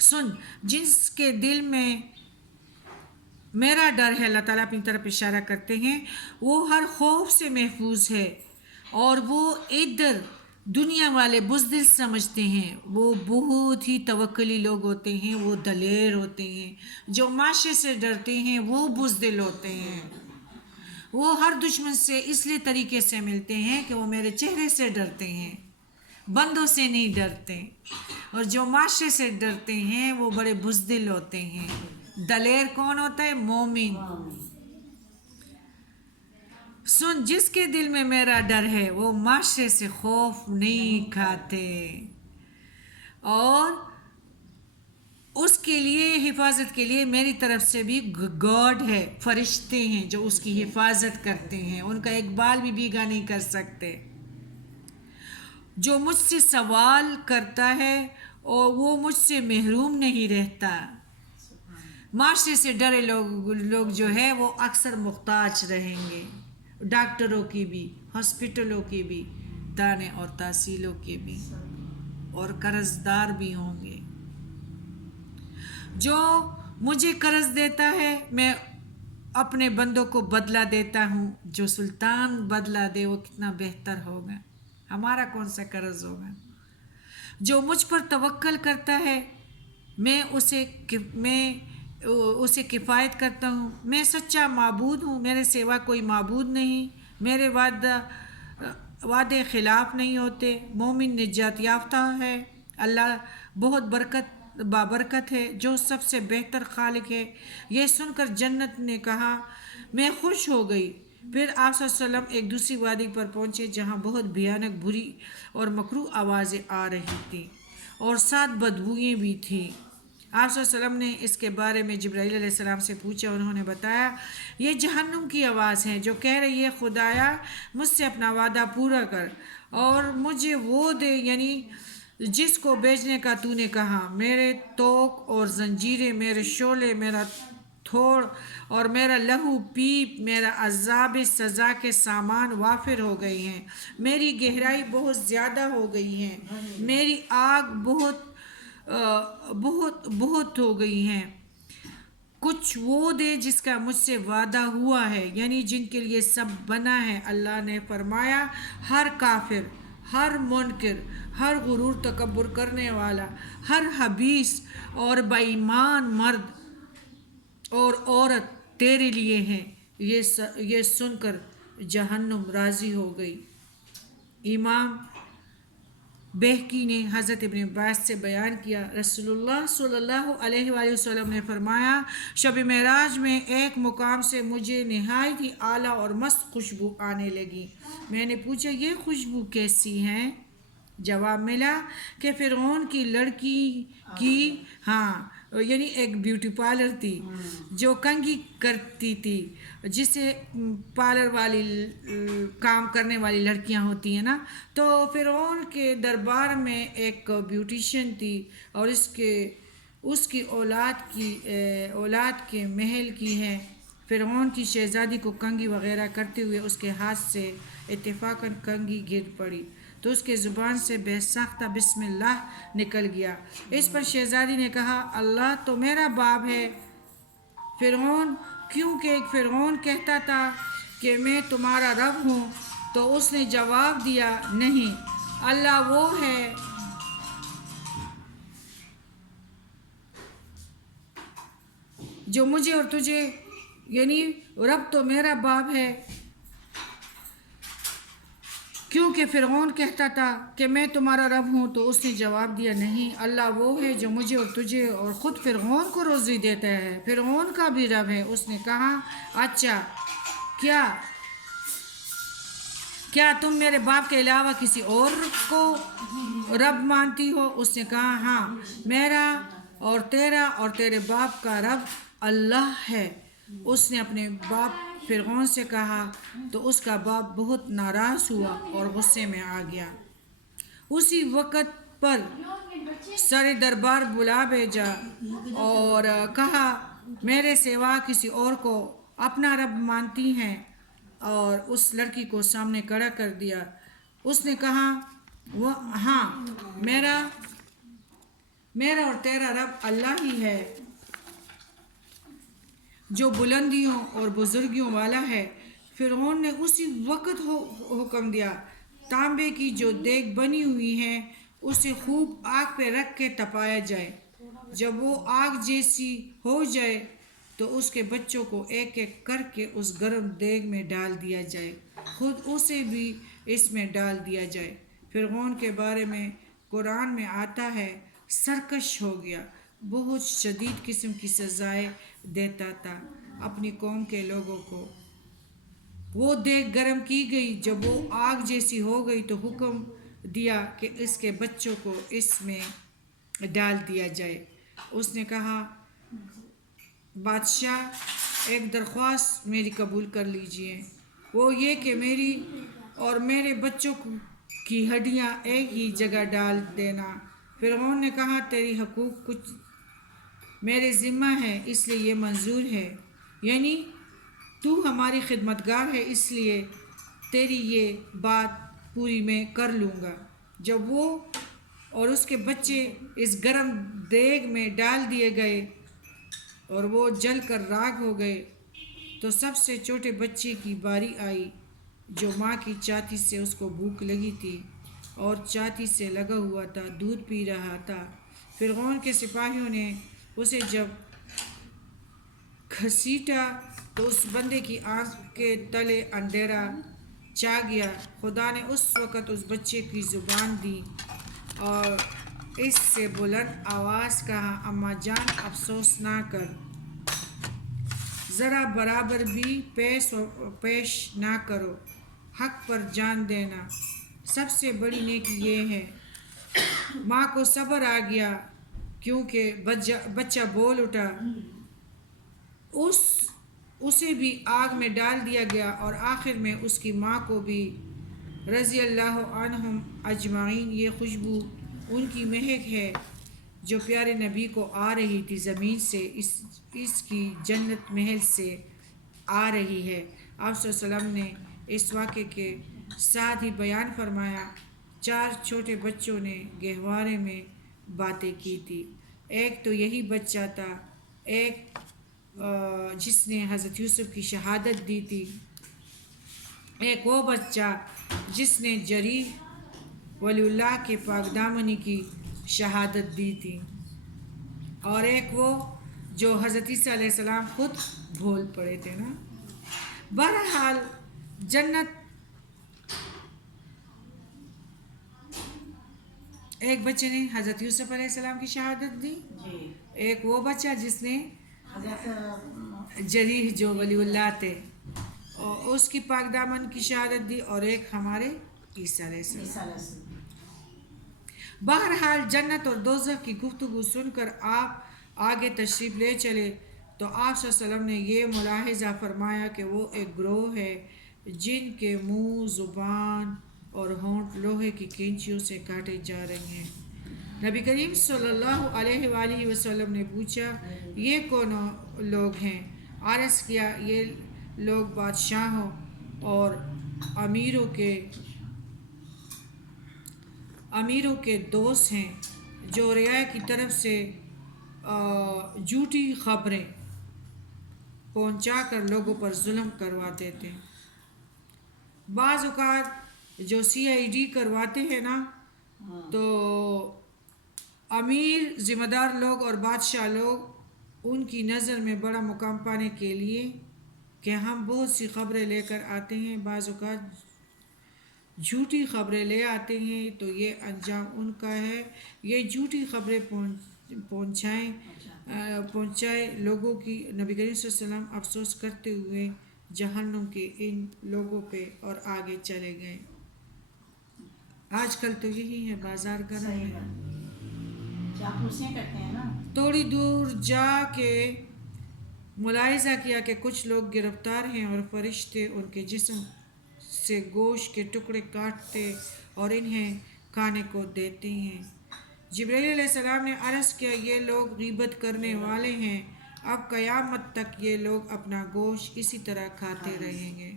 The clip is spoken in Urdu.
سن جس کے دل میں میرا ڈر ہے، اللہ تعالیٰ اپنی طرف اشارہ کرتے ہیں، وہ ہر خوف سے محفوظ ہے، اور وہ ادھر دنیا والے بزدل سمجھتے ہیں، وہ بہت ہی توکلی لوگ ہوتے ہیں، وہ دلیر ہوتے ہیں، جو معاشرے سے ڈرتے ہیں وہ بزدل ہوتے ہیں، وہ ہر دشمن سے اس لیے طریقے سے ملتے ہیں کہ وہ میرے چہرے سے ڈرتے ہیں، بندوں سے نہیں ڈرتے، اور جو معاشرے سے ڈرتے ہیں وہ بڑے بزدل ہوتے ہیں۔ دلیر کون ہوتا ہے؟ مومن۔ سن جس کے دل میں میرا ڈر ہے وہ معاشرے سے خوف نہیں کھاتے، اور اس کے لیے حفاظت کے لیے میری طرف سے بھی گاڈ ہے، فرشتے ہیں جو اس کی حفاظت کرتے ہیں، ان کا ایک بال بھی بھیگا نہیں کر سکتے۔ جو مجھ سے سوال کرتا ہے اور وہ مجھ سے محروم نہیں رہتا۔ معاشرے سے ڈرے لوگ جو ہے وہ اکثر محتاج رہیں گے، ڈاکٹروں کی بھی، ہاسپٹلوں کی بھی، تانے اور تحصیلوں کے بھی، اور قرض دار بھی ہوں گے۔ جو مجھے قرض دیتا ہے میں اپنے بندوں کو بدلہ دیتا ہوں، جو سلطان بدلہ دے وہ کتنا بہتر ہوگا، ہمارا کون سا قرض ہوگا۔ جو مجھ پر توکل کرتا ہے میں اسے کفایت کرتا ہوں، میں سچا معبود ہوں، میرے سوا کوئی معبود نہیں، میرے وعدے خلاف نہیں ہوتے۔ مومن نجات یافتہ ہے، اللہ بہت بابرکت ہے، جو سب سے بہتر خالق ہے۔ یہ سن کر جنت نے کہا میں خوش ہو گئی۔ پھر آپ صلی اللہ علیہ وسلم ایک دوسری وادی پر پہنچے جہاں بہت بھیانک، بری اور مکروہ آوازیں آ رہی تھیں اور ساتھ بدبوئیں بھی تھیں۔ آپ صلی اللہ علیہ وسلم نے اس کے بارے میں جبرائیل علیہ السلام سے پوچھا، انہوں نے بتایا یہ جہنم کی آواز ہے جو کہہ رہی ہے خدایا مجھ سے اپنا وعدہ پورا کر اور مجھے وہ دے، یعنی جس کو بیچنے کا تو نے کہا۔ میرے توق اور زنجیریں، میرے شعلے، میرا تھوڑ اور میرا لہو پیپ، میرا عذاب سزا کے سامان وافر ہو گئی ہیں، میری گہرائی بہت زیادہ ہو گئی ہے، میری آگ بہت ہو گئی ہیں۔ کچھ وہ دے جس کا مجھ سے وعدہ ہوا ہے، یعنی جن کے لیے سب بنا ہے۔ اللہ نے فرمایا ہر کافر، ہر منکر، ہر غرور تکبر کرنے والا، ہر خبیث اور بے ایمان مرد اور عورت تیرے لیے ہیں۔ یہ سن کر جہنم راضی ہو گئی۔ امام بہقی نے حضرت ابن عباس سے بیان کیا، رسول اللہ صلی اللہ علیہ وآلہ وسلم نے فرمایا شب معراج میں ایک مقام سے مجھے نہایت ہی اعلیٰ اور مست خوشبو آنے لگی۔ میں نے پوچھا یہ خوشبو کیسی ہے؟ جواب ملا کہ فرعون کی لڑکی کی، یعنی ایک بیوٹی پارلر تھی جو کنگھی کرتی تھی، جسے پارلر والی کام کرنے والی لڑکیاں ہوتی ہیں نا، تو فرعون کے دربار میں ایک بیوٹیشین تھی اور اس کی اولاد کے محل کی ہے۔ فرعون کی شہزادی کو کنگھی وغیرہ کرتے ہوئے اس کے ہاتھ سے اتفاقاً کنگھی گر پڑی تو اس کے زبان سے بے ساختہ بسم اللہ نکل گیا۔ اس پر شہزادی نے کہا اللہ تو میرا باپ ہے فرعون، کیونکہ فرعون کہتا تھا کہ میں تمہارا رب ہوں، تو اس نے جواب دیا نہیں، اللہ وہ ہے جو مجھے اور تجھے، یعنی رب تو میرا باپ ہے، کیونکہ فرعون کہتا تھا کہ میں تمہارا رب ہوں، تو اس نے جواب دیا نہیں، اللہ وہ ہے جو مجھے اور تجھے اور خود فرعون کو روزی دیتا ہے، فرعون کا بھی رب ہے۔ اس نے کہا اچھا کیا تم میرے باپ کے علاوہ کسی اور کو رب مانتی ہو؟ اس نے کہا ہاں، میرا اور تیرا اور تیرے باپ کا رب اللہ ہے۔ اس نے اپنے باپ فرعون سے کہا تو اس کا باپ بہت ناراض ہوا اور غصے میں آ گیا۔ اسی وقت پر سر دربار بلا بھیجا اور کہا میرے سوا کسی اور کو اپنا رب مانتی ہیں، اور اس لڑکی کو سامنے کھڑا کر دیا۔ اس نے کہا ہاں، میرا اور تیرا رب اللہ ہی ہے جو بلندیوں اور بزرگیوں والا ہے۔ فرعون نے اسی وقت حکم دیا تانبے کی جو دیگ بنی ہوئی ہیں اسے خوب آگ پہ رکھ کے تپایا جائے، جب وہ آگ جیسی ہو جائے تو اس کے بچوں کو ایک ایک کر کے اس گرم دیگ میں ڈال دیا جائے، خود اسے بھی اس میں ڈال دیا جائے۔ فرعون کے بارے میں قرآن میں آتا ہے سرکش ہو گیا، بہت شدید قسم کی سزائیں دیتا تھا اپنی قوم کے لوگوں کو۔ وہ دیگ گرم کی گئی، جب وہ آگ جیسی ہو گئی تو حکم دیا کہ اس کے بچوں کو اس میں ڈال دیا جائے۔ اس نے کہا بادشاہ ایک درخواست میری قبول کر لیجئے، وہ یہ کہ میری اور میرے بچوں کی ہڈیاں ایک ہی جگہ ڈال دینا۔ فرعون نے کہا تیری حقوق کچھ میرے ذمہ ہے اس لیے یہ منظور ہے، یعنی تو ہماری خدمتگار ہے اس لیے تیری یہ بات پوری میں کر لوں گا۔ جب وہ اور اس کے بچے اس گرم دیگ میں ڈال دیے گئے اور وہ جل کر راکھ ہو گئے تو سب سے چھوٹے بچے کی باری آئی جو ماں کی چھاتی سے اس کو بھوک لگی تھی اور چھاتی سے لگا ہوا تھا، دودھ پی رہا تھا۔ فرعون کے سپاہیوں نے اسے جب گھسیٹا تو اس بندے کی آنکھ کے تلے اندھیرا چھا گیا۔ خدا نے اس وقت اس بچے کی زبان دی اور اس سے بلند آواز کہا اماں جان افسوس نہ کر، ذرا برابر بھی پیش نہ کرو، حق پر جان دینا سب سے بڑی نیکی یہ ہے۔ ماں کو صبر آ گیا کیونکہ بچہ بول اٹھا، اسے بھی آگ میں ڈال دیا گیا اور آخر میں اس کی ماں کو بھی رضی اللہ عنہم اجمعین۔ یہ خوشبو ان کی مہک ہے جو پیارے نبی کو آ رہی تھی زمین سے، اس کی جنت محل سے آ رہی ہے۔ آپ صلی اللہ علیہ وسلم نے اس واقعے کے ساتھ ہی بیان فرمایا 4 چھوٹے بچوں نے گہوارے میں باتیں کی تھی، ایک تو یہی بچہ تھا، ایک جس نے حضرت یوسف کی شہادت دی تھی، ایک وہ بچہ جس نے جریح ولی اللہ کے پاک دامنی کی شہادت دی تھی، اور ایک وہ جو حضرت عیسیٰ علیہ السلام خود بھول پڑے تھے نا۔ بہرحال جنت ایک بچے نے حضرت یوسف علیہ السلام کی شہادت دی، ایک وہ بچہ جس نے جریح جو ولی اللہ تھے اور اس کی پاک دامن کی شہادت دی، اور ایک ہمارے عیسیٰ علیہ السلام۔ بہرحال جنت اور دوزخ کی گفتگو سن کر آپ آگے تشریف لے چلے تو آپ صلی اللہ علیہ وسلم نے یہ ملاحظہ فرمایا کہ وہ ایک گروہ ہے جن کے منہ، زبان اور ہونٹ لوہے کی کینچیوں سے کاٹے جا رہے ہیں۔ نبی کریم صلی اللہ علیہ وآلہ وسلم نے پوچھا یہ کون لوگ ہیں؟ عرض کیا یہ لوگ بادشاہوں اور امیروں کے دوست ہیں جو رعایا کی طرف سے جھوٹی خبریں پہنچا کر لوگوں پر ظلم کرواتے تھے۔ بعض اوقات جو CID کرواتے ہیں نا تو امیر، ذمہ دار لوگ اور بادشاہ لوگ ان کی نظر میں بڑا مقام پانے کے لیے کہ ہم بہت سی خبریں لے کر آتے ہیں، بعض اوقات جھوٹی خبریں لے آتے ہیں تو یہ انجام ان کا ہے، یہ جھوٹی خبریں پہنچائے لوگوں کی۔ نبی کریم صلی اللہ علیہ وسلم افسوس کرتے ہوئے جہنم کے ان لوگوں پہ اور آگے چلے گئے۔ آج کل تو یہی ہے، بازار گرم ہے، تھوڑی دور جا کے ملاحظہ کیا کہ کچھ لوگ گرفتار ہیں اور فرشتے ان کے جسم سے گوشت کے ٹکڑے کاٹتے اور انہیں کھانے کو دیتے ہیں۔ جبرائیل علیہ السلام نے عرض کیا یہ لوگ غیبت کرنے والے ہیں، اب قیامت تک یہ لوگ اپنا گوشت اسی طرح کھاتے رہیں گے۔